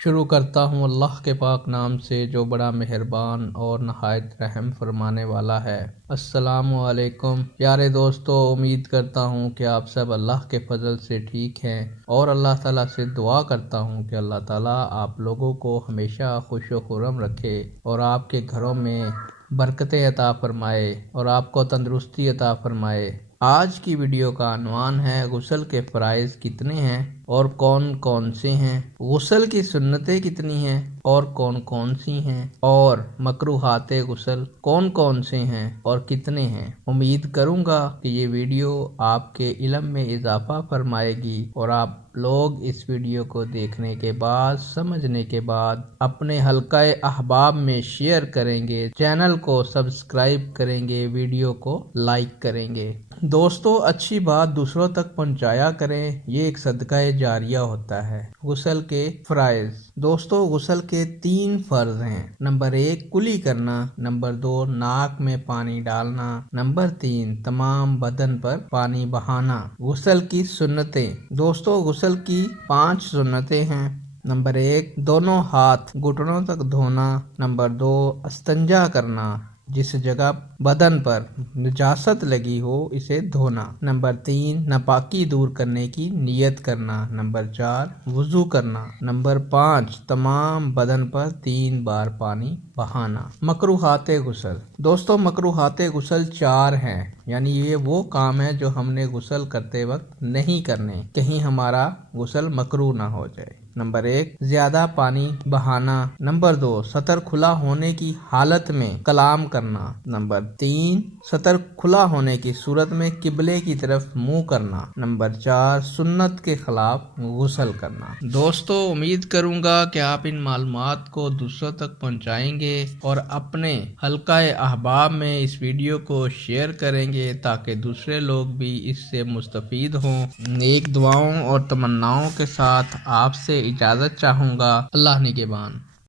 شروع کرتا ہوں اللہ کے پاک نام سے جو بڑا مہربان اور نہایت رحم فرمانے والا ہے۔ السلام علیکم پیارے دوستو، امید کرتا ہوں کہ آپ سب اللہ کے فضل سے ٹھیک ہیں اور اللہ تعالیٰ سے دعا کرتا ہوں کہ اللہ تعالیٰ آپ لوگوں کو ہمیشہ خوش و خرم رکھے اور آپ کے گھروں میں برکتیں عطا فرمائے اور آپ کو تندرستی عطا فرمائے۔ آج کی ویڈیو کا عنوان ہے غسل کے فرائض کتنے ہیں اور کون کون سے ہیں، غسل کی سنتیں کتنی ہیں اور کون کون سی ہیں، اور مکروہات غسل کون کون سے ہیں اور کتنے ہیں۔ امید کروں گا کہ یہ ویڈیو آپ کے علم میں اضافہ فرمائے گی اور آپ لوگ اس ویڈیو کو دیکھنے کے بعد سمجھنے کے بعد اپنے حلقہ احباب میں شیئر کریں گے، چینل کو سبسکرائب کریں گے، ویڈیو کو لائک کریں گے۔ دوستو، اچھی بات دوسروں تک پہنچایا کریں، یہ ایک صدقہ جاریہ ہوتا ہے۔ غسل کے فرائض دوستو، غسل کے 3 فرض ہیں۔ نمبر 1 کلی کرنا، نمبر 2 ناک میں پانی ڈالنا، نمبر 3 تمام بدن پر پانی بہانا۔ غسل کی سنتیں دوستو، غسل کی 5 سنتیں ہیں۔ نمبر 1 دونوں ہاتھ گھٹنوں تک دھونا، نمبر 2 استنجا کرنا، جس جگہ بدن پر نجاست لگی ہو اسے دھونا، نمبر 3 ناپاکی دور کرنے کی نیت کرنا، نمبر 4 وضو کرنا، نمبر 5 تمام بدن پر 3 بار پانی بہانا۔ مکروہات غسل دوستو، مکروہات غسل 4 ہیں، یعنی یہ وہ کام ہے جو ہم نے غسل کرتے وقت نہیں کرنے، کہیں ہمارا غسل مکروہ نہ ہو جائے۔ نمبر 1 زیادہ پانی بہانا، نمبر 2 سطر کھلا ہونے کی حالت میں کلام کرنا، نمبر 3 سطر کھلا ہونے کی صورت میں قبلے کی طرف منہ کرنا، نمبر 4 سنت کے خلاف غسل کرنا۔ دوستو، امید کروں گا کہ آپ ان معلومات کو دوسروں تک پہنچائیں گے اور اپنے حلقہ احباب میں اس ویڈیو کو شیئر کریں گے تاکہ دوسرے لوگ بھی اس سے مستفید ہوں۔ نیک دعاؤں اور تمناؤں کے ساتھ آپ سے اجازت چاہوں گا۔ اللہ نگہبان۔